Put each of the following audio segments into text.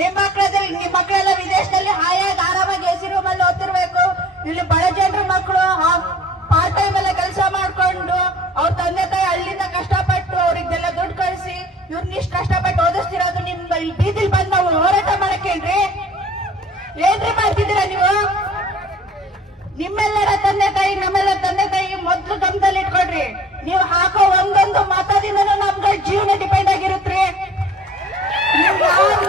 ನಿಮ್ ಮಕ್ಕಳಲ್ಲಿ ನಿಮ್ ಮಕ್ಕಳೆಲ್ಲ ವಿದೇಶದಲ್ಲಿ ಹಾಯಾಗಿ ಆರಾಮಾಗಿ ಎಸಿ ಅಲ್ಲಿ ಓದ್ತಿರ್ಬೇಕು. ಇಲ್ಲಿ ಬಡ ಜನರ ಮಕ್ಕಳು ಪಾರ್ಟ್ ಟೈಮ್ ಎಲ್ಲ ಕೆಲಸ ಮಾಡ್ಕೊಂಡು ಅವ್ರ ತಂದೆ ತಾಯಿ ಅಲ್ಲಿಂದ ಕಷ್ಟಪಟ್ಟು ಅವ್ರಿಗೆಲ್ಲ ದುಡ್ಡು ಕಳಿಸಿ ಇವ್ರನ್ನ ಇಷ್ಟು ಕಷ್ಟಪಟ್ಟು ಓದಿಸ್ತಿರೋದು ನಿಮ್ ಬೀದಿಲ್ ಬಂದ್ ನಾವು ಹೋರಾಟ ಮಾಡಕ್ಕೇನ್ರಿ ಏನ್ರಿ? ಮಾಡ್ತಿದ್ದೀರಾ ನೀವು? ನಿಮ್ಮೆಲ್ಲರ ತಂದೆ ತಾಯಿ, ನಮ್ಮೆಲ್ಲ ತಂದೆ ತಾಯಿ ಮೊದ್ಲು ಗಮನದಲ್ಲಿ ಇಟ್ಕೊಳ್ರಿ. ನೀವು ಹಾಕೋ ಒಂದೊಂದು ಮತದಿಂದನೂ ನಮ್ಗಳ ಜೀವನ ಡಿಪೆಂಡ್ ಆಗಿರುತ್ತೆ. ಆಗಿರುತ್ರಿ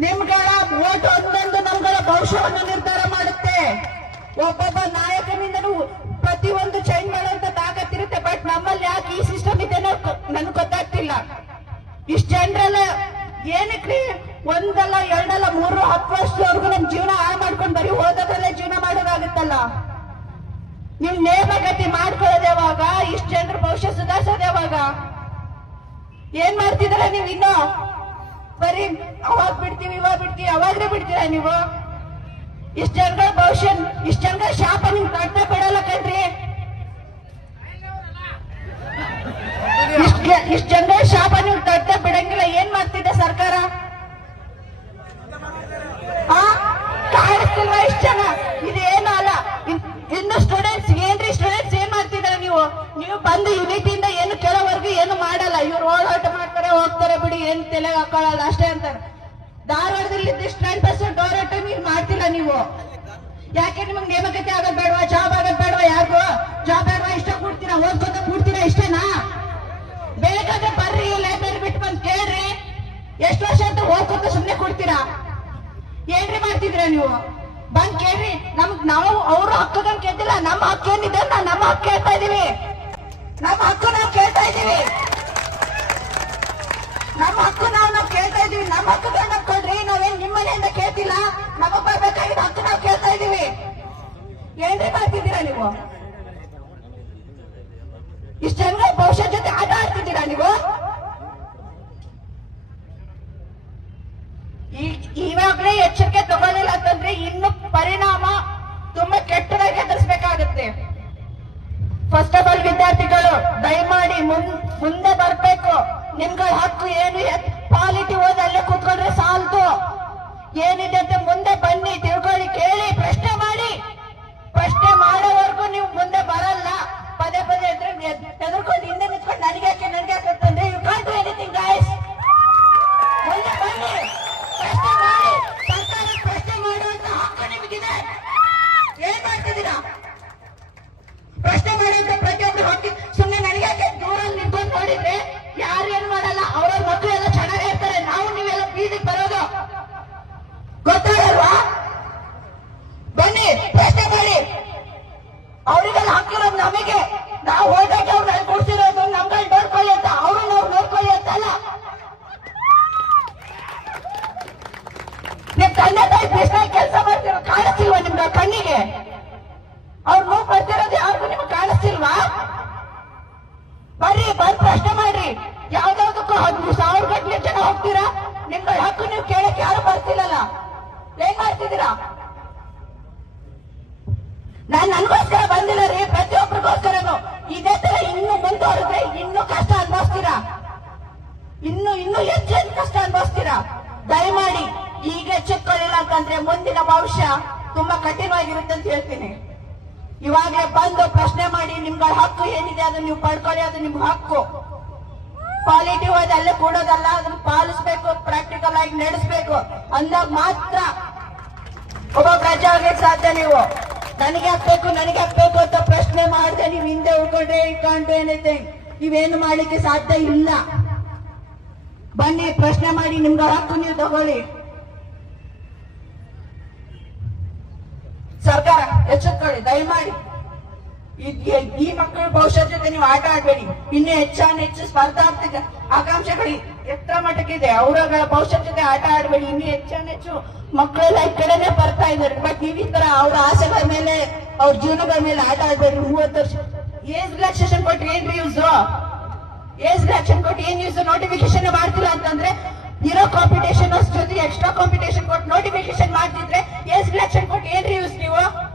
ನಿಮ್ಗಳ ಓಟ್ ಒಂದೊಂದು ನಮ್ಗಳ ಭವಿಷ್ಯವನ್ನು ನಿರ್ಧಾರ ಮಾಡುತ್ತೆ. ಒಬ್ಬೊಬ್ಬ ನಾಯಕನಿಂದನೂ ಪ್ರತಿಯೊಂದು ಚೇಂಜ್ ಮಾಡುವಂತ ತಾಕತ್ತಿರುತ್ತೆ ಬಟ್ ನಮ್ಮಲ್ಲಿ ಯಾಕೆ ಈ ಸಿಸ್ಟಮ್ ಇದೆ ನನ್ಗೆ ಗೊತ್ತಾಗ್ತಿಲ್ಲ. ಇಷ್ಟ ಜನರಲ್ಲ ಏನಕ್ರಿ ಒಂದಲ್ಲ, ಎರಡಲ್ಲ ಮೂರು ಹತ್ತು ವರ್ಷದವರೆಗೂ ನಮ್ ಜೀವನ ಹಾಳು ಮಾಡ್ಕೊಂಡು ಬರೀ ಓದೋದ್ರಲ್ಲೇ ಜೀವನ ಮಾಡೋದಾಗುತ್ತಲ್ಲ? ನೀವು ನೇಮಗತಿ ಮಾಡ್ಕೊಳ್ಳೋದು ಯಾವಾಗ? ಇಷ್ಟ ಜನರ ಭವಿಷ್ಯ ಸುಧಾರಿಸೋದು ಯಾವಾಗ? ಏನ್ ಮಾಡ್ತಿದಾರೆ ನೀವು ಇನ್ನು? ಬರೀ ಅವಾಗ ಬಿಡ್ತೀವಿ, ಇವಾಗ ಬಿಡ್ತೀವಿ, ಅವಾಗ್ಲೇ ಬಿಡ್ತೀರಾ ನೀವು? ಇಷ್ಟ ಜನಗಳ ಭವಿಷ್ಯ, ಇಷ್ಟ ಜನಗಳ ಶಾಪ ನಿಮ್ ಕಟ್ಟ ಕೊಡಲ್ಲ ಕಣ್ರಿ. ಇಷ್ಟ ಜನ ಜನಗಳ ಶಾಪ ನೀವು ತಟ್ಟ ಬಿಡಂಗಿಲ್ಲ, ಏನ್ ಮಾಡ್ತಿದ್ದೆ ಸರ್ಕಾರ? ಕಾಣಿಸ್ತಿಲ್ವಾ ಇಷ್ಟ ಜನ? ಇದೇನು ಅಲ್ಲ. ಇನ್ನು ಸ್ಟೂಡೆಂಟ್ಸ್ ಏನ್ರಿ ಸ್ಟೂಡೆಂಟ್ಸ್ ಏನ್ ಮಾಡ್ತಿದಾರೆ ನೀವು? ನೀವು ಬಂದು ಯುನಿಟಿಯಿಂದ ಏನು ಕೆಲವರೆಗೂ ಏನು ಮಾಡಲ್ಲ. ಇವ್ರು ಓಡಾಟ ಹೋಗ್ತಾರೆ ಬಿಡಿ ಏನ್ ತಲೆ ಹಾಕೊಳ್ಳಲ್ಲ ಅಷ್ಟೇ ಅಂತಾರೆ. ಧಾರವಾಡದಲ್ಲಿ ಇದಿಷ್ಟು ನೈನ್ ಪರ್ಸೆಂಟ್ ಹೋರಾಟ ಇಲ್ಲಿ ಮಾಡ್ತಿಲ್ಲ ನೀವು. ಯಾಕೆ ನಿಮ್ಗೆ ನೇಮಕತೆ ಆಗೋದ್ ಬೇಡವಾ ಜಾಬ್ ಆಗೋದ್ ಬೇಡವಾ ಯಾರಿಗೂ? ಜಾಬ್ ಬೇಡವಾ, ಇಷ್ಟ ಕೊಡ್ತೀರಾ, ಓದ್ಕೊಂತ ಕೂಡ್ತೀರಾ ಇಷ್ಟೇನಾ? ಬೇಕಾದ್ರೆ ಬರ್ರಿ ಲೈಬ್ರರಿ ಬಿಟ್ಟು ಬಂದ್ ಕೇಳ್ರಿ. ಎಷ್ಟು ವರ್ಷ ಅಂತ ಓದ್ಕೊಂತ ಸುಮ್ನೆ ಕೊಡ್ತೀರಾ? ಏನ್ರಿ ಮಾಡ್ತಿದ್ರ ನೀವು? ಬಂದ್ ಕೇಳ್ರಿ, ನಮ್ಗ್ ನಾವು ಅವ್ರು ಹಕ್ಕದಂಗ್ ಕೇಳ್ತಿಲ್ಲ, ನಮ್ಮ ಹಕ್ಕು ಏನಿದೆ ನಮ್ಮ ಹಕ್ಕು ಕೇಳ್ತಾ ಇದೀವಿ. ನಮ್ಮ ಹಕ್ಕು ನಾವು ಕೇಳ್ತಾ ಇದೀವಿ. ನಮ್ಮ ಹಕ್ಕು ನಾವು ನಾವು ಕೇಳ್ತಾ ಇದೀವಿ ನಮ್ಮ ಹಕ್ಕುಗಳನ್ನ ಕೊಡ್ರಿ. ನಾವೇನ್ ನಿಮ್ಮ ಮನೆಯಿಂದ ಕೇಳ್ತಿಲ್ಲ. ನಮಗ್ ಬರ್ಬೇಕಾಗಿದ್ದ ಹಕ್ಕು ನಾವು ಕೇಳ್ತಾ ಇದೀವಿ ಏನ್ರಿ ಮಾಡ್ತಿದ್ದೀರಾ ನೀವು? ಇಷ್ಟ ಜನ ಭವಿಷ್ಯ ಜೊತೆ ಆಟ ಆಡ್ತಿದ್ದೀರಾ ನೀವು? ಇವಾಗ್ಲೇ ಎಚ್ಚರಿಕೆ ತಗೊಳ್ಳಿಲ್ಲ ಅಂತಂದ್ರೆ ಇನ್ನು ಪರಿಣಾಮ ತುಂಬಾ ಕೆಟ್ಟದಾಗಿ ಎದುರಿಸಬೇಕಾಗುತ್ತೆ. ಫಸ್ಟ್ ಆಫ್ ಆಲ್ ವಿದ್ಯಾರ್ಥಿಗಳು, ದಯಮಾಡಿ ಮುಂದೆ ಬರ್ಬೇಕು. ನಿಮ್ಗಳ ಹಕ್ಕು ಏನು? ಪಾಲಿಟಿ ಹೋದ ಅಲ್ಲೇ ಕೂತ್ಕೊಂಡ್ರೆ ಸಾಲ್ದು ಏನಿದೆ ಅಂತ ಮುಂದೆ ಬನ್ನಿ, ತಿಳ್ಕೊಳ್ಳಿ, ಕೇಳಿ, ಪ್ರಶ್ನೆ ಮಾಡಿ. ಬರ್ತಿರೋದು ಯಾರಿಗೂ ನಿಮ್ಗೆ ಕಾಣಿಸ್ತಿಲ್ವಾ? ಬರ್ರಿ, ಬಂದ್ ಪ್ರಶ್ನೆ ಮಾಡ್ರಿ. ಯಾವ್ದಾವ್ದಕ್ಕೂ ಹದಿಮೂರು ಸಾವಿರ ಗಟ್ಟಲೆ ಜನ ಹೋಗ್ತೀರಾ? ನಿಮ್ಗಳ ಹಕ್ಕು ನೀವು ಕೇಳಕ್ ಯಾರು ಬರ್ತಿಲ್ಲಲ್ಲ? ಏನ್ ಮಾಡ್ತಿದ್ದೀರಾ? ನಾನ್ ನನ್ಗೋಸ್ಕರ ಬಂದಿಲ್ಲ ರೀ ಪ್ರತಿಯೊಬ್ಬರಿಗೋಸ್ಕರನು ಇದೇ ತರ ಇನ್ನು ಮುಂದುವರೆದ್ರೆ ಇನ್ನು ಕಷ್ಟ ಅನ್ಭವಿಸ್ತೀರಾ? ಇನ್ನು ಇನ್ನು ಹೆಚ್ಚು ಕಷ್ಟ ಅನ್ಭವಿಸ್ತೀರಾ? ದಯಮಾಡಿ, ಈಗ ಎಚ್ಚೆತ್ಕೊಳ್ಳಿಲ್ಲ ಅಂತಂದ್ರೆ ಮುಂದಿನ ಭವಿಷ್ಯ ತುಂಬಾ ಕಠಿಣವಾಗಿರುತ್ತೆ ಅಂತ ಹೇಳ್ತೀನಿ. ಇವಾಗಲೇ ಬಂದು ಪ್ರಶ್ನೆ ಮಾಡಿ, ನಿಮ್ಗಳ ಹಕ್ಕು ಏನಿದೆ? ಅದನ್ನ ನೀವು ಪಡ್ಕೊಳ್ಳಿ, ಅದು ನಿಮ್ಗೆ ಹಕ್ಕು. ಕ್ವಾಲಿಟಿ ಓದಿ ಅಲ್ಲೇ ಕೂಡೋದಲ್ಲ, ಅದನ್ನ ಪಾಲಿಸ್ಬೇಕು ಪ್ರಾಕ್ಟಿಕಲ್ ಆಗಿ ನಡೆಸ್ಬೇಕು. ಅಂದಾಗ ಮಾತ್ರ ಒಬ್ಬ ಪ್ರಜೆ ಆಗ್ಲಿಕ್ಕೆ ಸಾಧ್ಯ ನೀವು. ನನಗೆ ಹಾಕ್ಬೇಕು ನನಗೆ ಹಾಕ್ಬೇಕು ಅಂತ ಪ್ರಶ್ನೆ ಮಾಡಿದೆ, ನೀವು ಹಿಂದೆ ಉಳ್ಕೊಂಡ್ರೆ ಇಟ್ಕೊಂಡ್ರೆ ಏನೈತೆ ನೀವೇನು ಮಾಡ್ಲಿಕ್ಕೆ ಸಾಧ್ಯ ಇಲ್ಲ. ಬನ್ನಿ, ಪ್ರಶ್ನೆ ಮಾಡಿ, ನಿಮ್ಗೆ ಹಕ್ಕು ನೀವು ತಗೊಳ್ಳಿ. ಸರ್ಕಾರ ಎಚ್ಚೆತ್ಕೊಳ್ಳಿ, ದಯಮಾಡಿ. ಈ- ಮಕ್ಕಳ ಭವಿಷ್ಯದ ಜೊತೆ ನೀವು ಆಟ ಆಡಬೇಡಿ. ಇನ್ನೂ ಹೆಚ್ಚಾನ ಹೆಚ್ಚು ಸ್ಪರ್ಧಾರ್ಥಿಕ ಆಕಾಂಕ್ಷೆಗಳು ಎತ್ತರ ಮಟ್ಟಕ್ಕಿದೆ ಅವರಗಳ ಭವಿಷ್ಯದ ಜೊತೆ ಆಟ ಆಡಬೇಡಿ. ಇನ್ನೂ ಹೆಚ್ಚಾನ ಹೆಚ್ಚು ಮಕ್ಕಳೆಲ್ಲ ಈ ಕಡೆನೆ ಬರ್ತಾ ಇದ್ದಾರೆ. ಬಟ್ ನೀವು ತರ ಅವ್ರ ಆಸೆಗಳ ಮೇಲೆ, ಅವ್ರ ಜೀವನಗಳ ಮೇಲೆ ಆಟ ಆಡಬೇಡಿ. ಮೂವತ್ತು ವರ್ಷ. ಏಜ್ ರಿಲ್ಯಾಕ್ಸೇಷನ್ ಕೊಟ್ಟು ಏನ್ರಿ ಯೂಸ್ ಏಜ್ ರಿಲ್ಯಾಕ್ಸೇಷನ್ ಕೊಟ್ಟು ಏನ್ ಯೂಸ್ ನೋಟಿಫಿಕೇಶನ್ ಮಾಡ್ತಿಲ್ಲ ಅಂತಂದ್ರೆ, ಇರೋ ಕಾಂಪಿಟೇಷನ್ ಜೊತೆ ಎಕ್ಸ್ಟ್ರಾ ಕಾಂಪಿಟೇಷನ್ ಕೊಟ್ಟು ನೋಟಿಫಿಕೇಶನ್ ಮಾಡ್ತಿದ್ರೆ, ಏಜ್ ಲಕ್ಷ ಕೊಟ್ಟು ಏನ್ರಿ ಯೂಸ್ ನೀವು?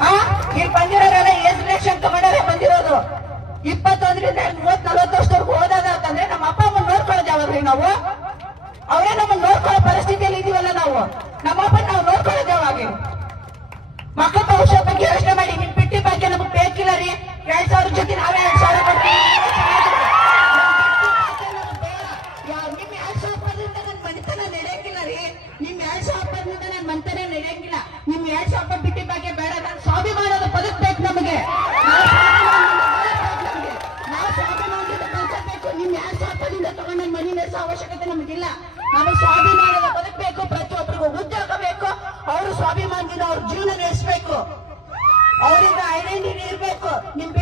ಇಲ್ಲಿ ಬಂದಿರೋರೆಲ್ಲ ಏಜ್ ರಿಲೇಷನ್ ತಗೊಂಡಾರೆ ಬಂದಿರೋದು. ಇಪ್ಪತ್ತೊಂದರಿಂದ ಮೂವತ್ ನಲ್ವತ್ತು ವರ್ಷದವರೆಗೂ ಹೋದಾಗ ಅಂತಂದ್ರೆ ನಮ್ಮ ಅಪ್ಪ ಅಮ್ಮ ನೋಡ್ಕೊಳ್ಳೋದು ನಾವು. ಅವರೇ ನಮ್ಮನ್ನ ನೋಡ್ಕೊಳ್ಳೋ ಪರಿಸ್ಥಿತಿಯಲ್ಲಿ ಇದೀವಲ್ಲ ನಾವು. ನಮ್ಮ ಅಪ್ಪ ನಾವು ನೋಡ್ಕೊಳ್ಳೋದು ಯಾವಾಗ ಮಕ್ಕಳ ಭವಿಷ್ಯ ಬಗ್ಗೆ ಯೋಚನೆ ಮಾಡಿ. ನಿಮ್ ಬಿಟ್ಟಿ ಬಗ್ಗೆ ನಮಗ್ ಬೇಕಿಲ್ಲ ರೀ. ಎರಡ್ ಸಾವಿರ ಜೊತೆ ನಾವೇ ಎರಡ್ ಸಾವಿರ ಕೊಡ್ತೀವಿ. ನಿಮ್ ಎರಡ್ ಸಾವಿರದಿಂದ ನನ್ ನಡೆಯಂಗಿಲ್ಲ ರೀ. ನಿಮ್ ಎರಡ್ ಸಾವಿರದಿಂದ ನನ್ ಮನೆತನ ನಡೆಯಂಗಿಲ್ಲ. ನಿಮ್ ಎರಡ್ ಸಾವಿರ ಬಿಟ್ಟಿ ಬಗ್ಗೆ ಬೇಡ ನನ್ ಸ್ವಾಭಿಮಾನದ ಬದುಕ್ಬೇಕು ನಮಗೆ ನಾವು ಸ್ವಾಭಿಮಾನದಿಂದ ಬದುಕಬೇಕು ಮನಿ ತಗೊಂಡ್ ನನ್ ನಡೆಸೋ ಅವಶ್ಯಕತೆ ನಮಗಿಲ್ಲ. ನಮಗೆ ಸ್ವಾಭಿಮಾನದ ಬದುಕಬೇಕು ಪ್ರತಿಯೊಬ್ಬರಿಗೂ ಉದ್ಯೋಗ ಬೇಕು, ಅವರು ಸ್ವಾಭಿಮಾನದಿಂದ ಅವ್ರ ಜೀವನ ನಡೆಸಬೇಕು ಅವರಿಂದ ಐಡೆಂಟಿಟಿ ಇರಬೇಕು. ನಿಮ್